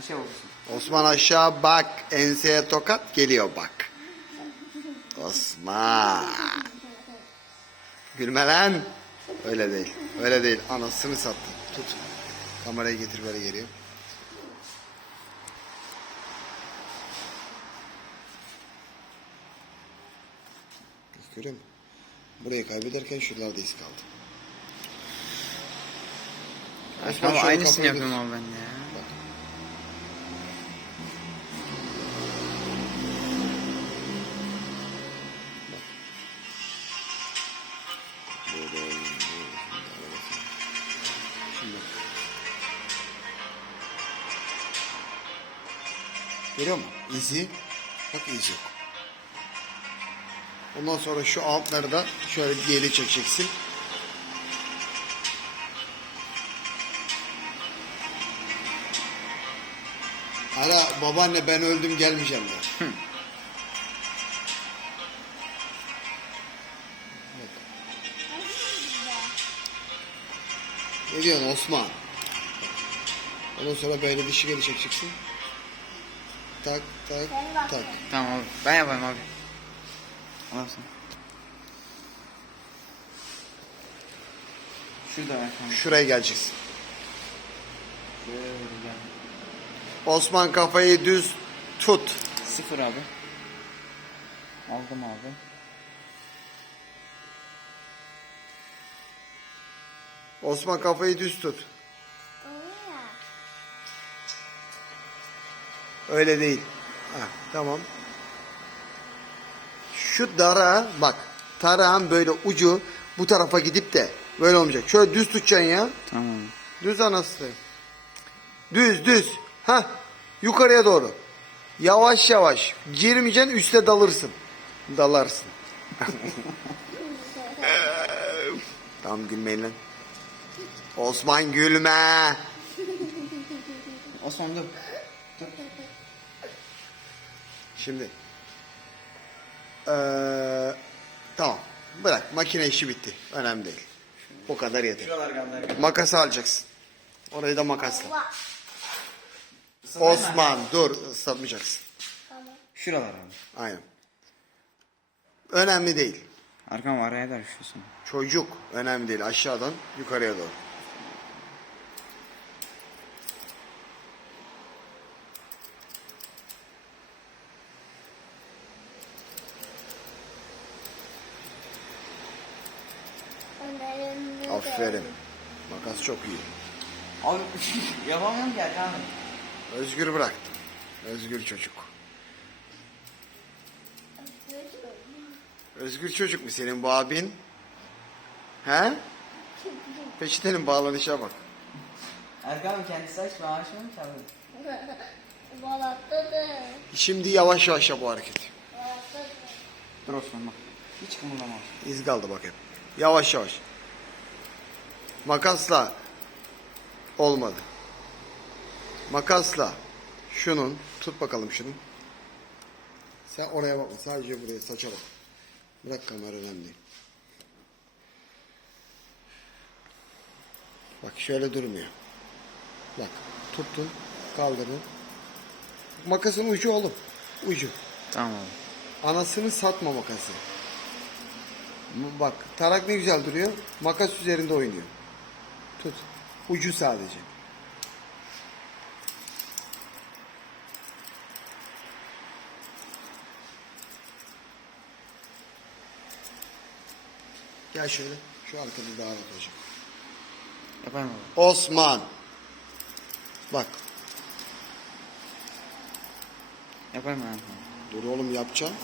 Aşağı bakıyorsun. Osman aşağı bak. Enseye tokat geliyor bak. Osman. Gülme lan. Öyle değil. Öyle değil. Anasını sattın. Tut. Kamerayı getir böyle geliyor. Görüyor musun? Burayı kaybederken şuralarda iz kaldı. Osman aynısını yapıyorum abi ben ya. Görüyor musun? İzi. Bak iz yok. Ondan sonra şu altları da şöyle geri çekeceksin. Hala babaanne ben öldüm gelmeyeceğim ya. Ne diyorsun Osman? Ondan sonra böyle dişi geri çekeceksin. Tak tak tak. Tamam abi. Ben yapayım abi. Alırsın. Şurada kanka. Şuraya geleceksin. Gel. Osman kafayı düz tut. Sıfır abi. Aldım abi. Osman kafayı düz tut. Öyle değil. Ha, tamam. Şu dara bak. Tarağın böyle ucu bu tarafa gidip de böyle olmayacak. Şöyle düz tutacaksın ya. Tamam. Düz anası. Düz düz. Ha yukarıya doğru. Yavaş yavaş. Girmeyeceksin üste dalırsın. Dalarsın. tamam gülmeyin lan. Osman gülme. Osman dur. Şimdi. Ee, tamam. Bırak. Makine işi bitti. Önemli değil. O kadar yeter. Makası alacaksın. Orayı da makasla. Osman dur ıslatmayacaksın. Şuralar abi. Aynen. Önemli değil. Arkam araya da düşüyorsun. Çocuk önemli değil. Aşağıdan yukarıya doğru. Aferin. Makas çok iyi. Abi yapamıyorum ki Erkan abi. Özgür bıraktım. Özgür çocuk. Özgür çocuk mu senin bu abin? He? Peçetenin bağlanışa bak. Erkan kendisi aç ben açmam ki abi. Balatladı. Şimdi yavaş yavaş yap bu hareketi. Balatladı. Dur Osman bak. Hiç kımıldama. İz kaldı bak hep. Yavaş yavaş. Makasla olmadı. Makasla şunun tut bakalım şunu. Sen oraya bakma sadece buraya saça bak. Bırak kamera önemli değil. Bak şöyle durmuyor. Bak tuttun kaldırdın. Makasın ucu oğlum. Ucu. Tamam. Anasını satma makası. Bak tarak ne güzel duruyor. Makas üzerinde oynuyor. Tut. Ucu sadece. Gel şöyle. Şu arkada daha rahat olacak. Yapayım abi. Osman. Bak. Yapayım abi. Dur oğlum yapacağım.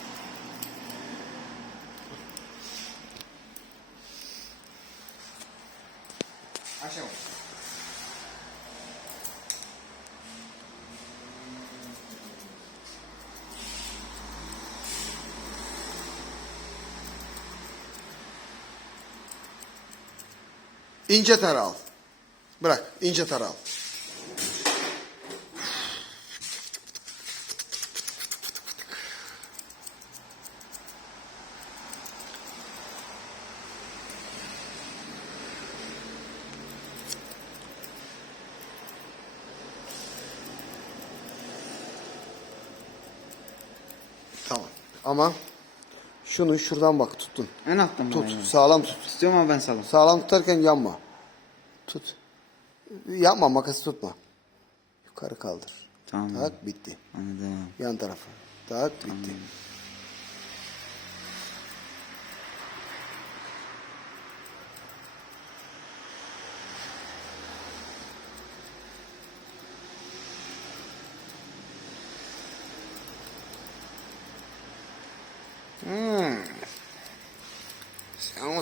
Então. paixão. İnce taral. Bırak, ince taral. Ama şunu şuradan bak tuttun. En alttan Tut. yani. Sağlam tut. İstiyorum ama ben salım. Sağlam tutarken yanma. Tut. Yapma makası tutma. Yukarı kaldır. Tamam. Tak bitti. Anladım. Yan tarafa. Tak bitti. Hmm.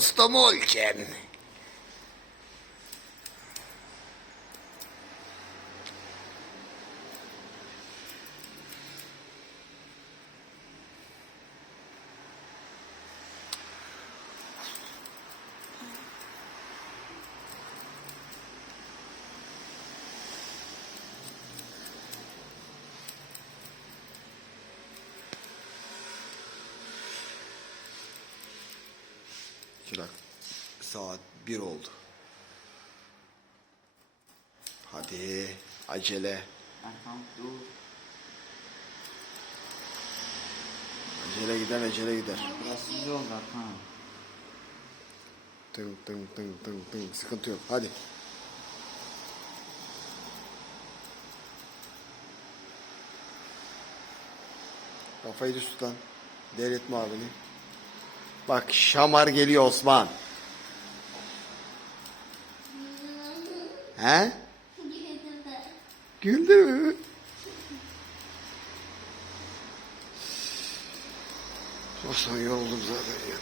Sen usta Çırak. Saat bir oldu. Hadi acele. Erkan dur. Acele gider acele gider. Burası güzel oldu Erkan. Tınk tınk tınk tınk tınk. Sıkıntı yok. Hadi. Kafayı düz tut lan. Devretme abini. Bak şamar geliyor Osman. He? Güldü mü? Osman yoruldum zaten ya.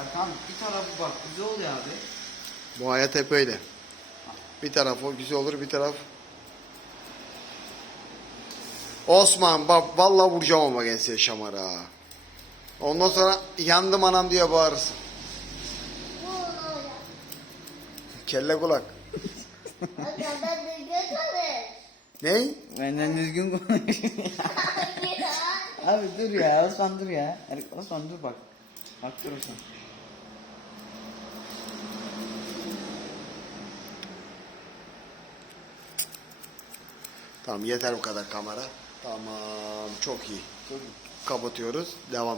Erkan bir tarafı bak güzel oluyor abi. Bu hayat hep öyle. Bir taraf o güzel olur bir taraf. Osman bak vallahi vuracağım ama gelse şamara. Ondan sonra yandım anam diye bağırırsın. Kelle kulak. Arkadan da götürür. Ne? Benden düzgün konuş. abi dur ya Osman dur ya. Osman dur bak. Bak dur Osman. Tamam yeter bu kadar kamera. Tamam çok iyi. Kapatıyoruz. Devam.